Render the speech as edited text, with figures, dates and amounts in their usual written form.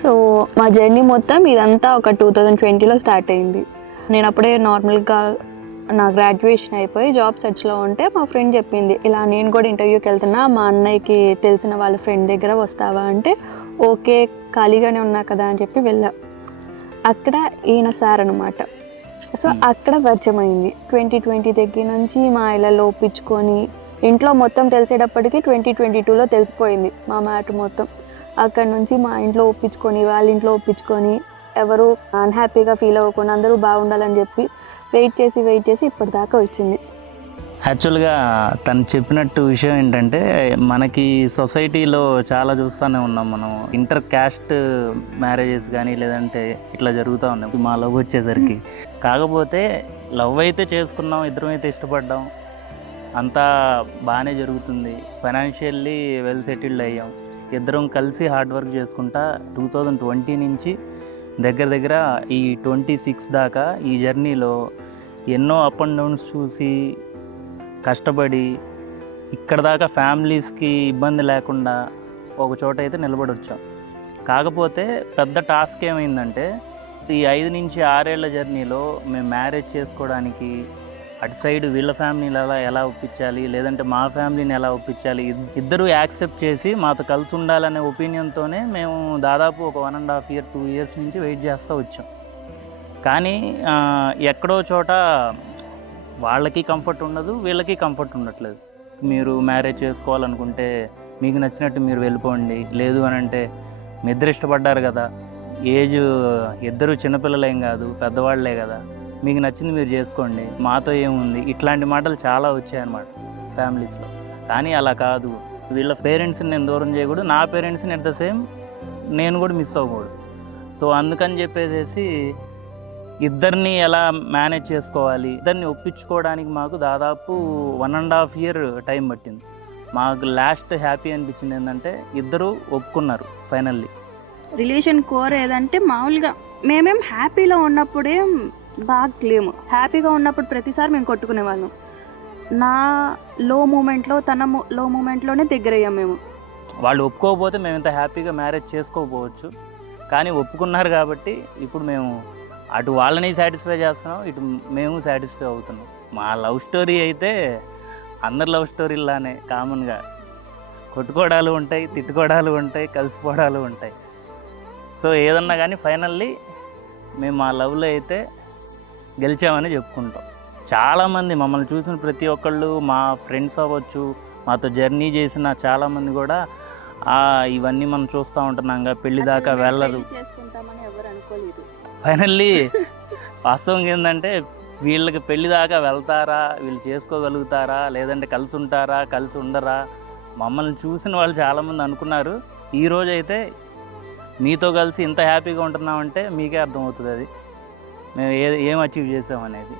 So మా journey మొత్తం ఇదంతా ఒక 2020లో స్టార్ట్ అయింది. నేను అప్పుడే నార్మల్గా నా గ్రాడ్యుయేషన్ అయిపోయి జాబ్ సెర్చ్లో ఉంటే మా ఫ్రెండ్ చెప్పింది, ఇలా నేను కూడా ఇంటర్వ్యూకి వెళ్తున్నా, మా అన్నయ్యకి తెలిసిన వాళ్ళ ఫ్రెండ్ దగ్గర వస్తావా అంటే ఓకే ఖాళీగానే ఉన్నా కదా అని చెప్పి వెళ్ళా. అక్కడ ఈయన సార్ అనమాట. సో అక్కడ పరిచయం అయింది. 2020 దగ్గర నుంచి మా ఇళ్ళలో ఒప్పించుకొని ఇంట్లో మొత్తం తెలిసేటప్పటికి 2022లో తెలిసిపోయింది మా మ్యాటర్ మొత్తం. అక్కడ నుంచి మా ఇంట్లో ఒప్పించుకొని వాళ్ళ ఇంట్లో ఒప్పించుకొని ఎవరు అన్హ్యాపీగా ఫీల్ అవ్వకుండా అందరూ బాగుండాలని చెప్పి వెయిట్ చేసి ఇప్పటిదాకా వచ్చింది. యాక్చువల్గా తను చెప్పినట్టు విషయం ఏంటంటే, మనకి సొసైటీలో చాలా చూస్తూనే ఉన్నాం మనం. ఇంటర్ క్యాస్ట్ మ్యారేజెస్ కానీ లేదంటే ఇట్లా జరుగుతూ ఉన్నాయి మా లవ్ వచ్చేసరికి. కాకపోతే లవ్ అయితే చేసుకున్నాం, ఇద్దరం అయితే ఇష్టపడ్డాం, అంతా బాగానే జరుగుతుంది, ఫైనాన్షియల్లీ వెల్ సెటిల్డ్ అయ్యాం, ఇద్దరం కలిసి హార్డ్ వర్క్ చేసుకుంటా 2020 నుంచి దగ్గర ఈ 26 దాకా ఈ జర్నీలో ఎన్నో అప్ అండ్ డౌన్స్ చూసి కష్టపడి ఇక్కడ దాకా ఫ్యామిలీస్కి ఇబ్బంది లేకుండా ఒక చోట అయితే నిలబడి వచ్చాం. కాకపోతే పెద్ద టాస్క్ ఏమైందంటే, ఈ 5 నుంచి 6 ఏళ్ల జర్నీలో మేము మ్యారేజ్ చేసుకోవడానికి అటు సైడ్ వీళ్ళ ఫ్యామిలీని ఎలా ఒప్పించాలి, లేదంటే మా ఫ్యామిలీని ఎలా ఒప్పించాలి, ఇద్దరు యాక్సెప్ట్ చేసి మాతో కలిసి ఉండాలనే ఒపీనియన్తోనే మేము దాదాపు ఒక 1.5 year 2 years నుంచి వెయిట్ చేస్తూ వచ్చాం. కానీ ఎక్కడో చోట వాళ్ళకి కంఫర్ట్ ఉండదు, వీళ్ళకి కంఫర్ట్ ఉండట్లేదు. మీరు మ్యారేజ్ చేసుకోవాలనుకుంటే మీకు నచ్చినట్టు మీరు వెళ్ళిపోండి, లేదు అని అంటే మీ ఇద్దరు ఇష్టపడ్డారు కదా, ఏజ్ ఇద్దరు చిన్నపిల్లలేం కాదు పెద్దవాళ్లే కదా, మీకు నచ్చింది మీరు చేసుకోండి, మాతో ఏముంది, ఇట్లాంటి మాటలు చాలా వచ్చాయన్నమాట ఫ్యామిలీస్లో. కానీ అలా కాదు, వీళ్ళ పేరెంట్స్ని నేను దూరం చేయకూడదు, నా పేరెంట్స్ని ఎట్ ద సేమ్ నేను కూడా మిస్ అవ్వకూడదు. సో అందుకని చెప్పేసి ఇద్దరిని ఎలా మేనేజ్ చేసుకోవాలి, ఇద్దరిని ఒప్పించుకోవడానికి మాకు దాదాపు 1.5 year టైం పట్టింది. మాకు లాస్ట్ హ్యాపీ అనిపించింది ఏంటంటే ఇద్దరు ఒప్పుకున్నారు ఫైనల్లీ. రిలేషన్ కోర్ ఏదంటే మామూలుగా మేమేం హ్యాపీలో ఉన్నప్పుడే బాగా లేము, హ్యాపీగా ఉన్నప్పుడు ప్రతిసారి మేము కొట్టుకునే వాళ్ళం. నా లో మూమెంట్లో తన లో మూమెంట్లోనే దగ్గర అయ్యాం మేము. వాళ్ళు ఒప్పుకోకపోతే మేము ఇంత హ్యాపీగా మ్యారేజ్ చేసుకోకపోవచ్చు, కానీ ఒప్పుకున్నారు కాబట్టి ఇప్పుడు మేము అటు వాళ్ళని సాటిస్ఫై చేస్తున్నాం, ఇటు మేము సాటిస్ఫై అవుతున్నాం. మా లవ్ స్టోరీ అయితే అందరి లవ్ స్టోరీలానే కామన్గా కొట్టుకోవడాలు ఉంటాయి, తిట్టుకోవడాలు ఉంటాయి, కలిసిపోవడాలు ఉంటాయి. సో ఏదన్నా కానీ ఫైనల్లీ మేము మా లవ్లో అయితే గెలిచామని చెప్పుకుంటాం. చాలామంది మమ్మల్ని చూసిన ప్రతి ఒక్కళ్ళు, మా ఫ్రెండ్స్ అవ్వచ్చు, మాతో జర్నీ చేసిన చాలామంది కూడా ఇవన్నీ మనం చూస్తూ ఉంటున్నాం, పెళ్లి దాకా వెళ్ళరు. ఫైనల్లీ వాస్తవం ఏంటంటే వీళ్ళకి పెళ్లి దాకా వెళ్తారా, వీళ్ళు చేసుకోగలుగుతారా, లేదంటే కలిసి ఉంటారా, కలిసి ఉండరా, మమ్మల్ని చూసిన వాళ్ళు చాలామంది అనుకున్నారు. ఈరోజు అయితే మీతో కలిసి ఇంత హ్యాపీగా ఉంటున్నామంటే మీకే అర్థమవుతుంది అది మేము ఏం అచీవ్ చేసామనేది.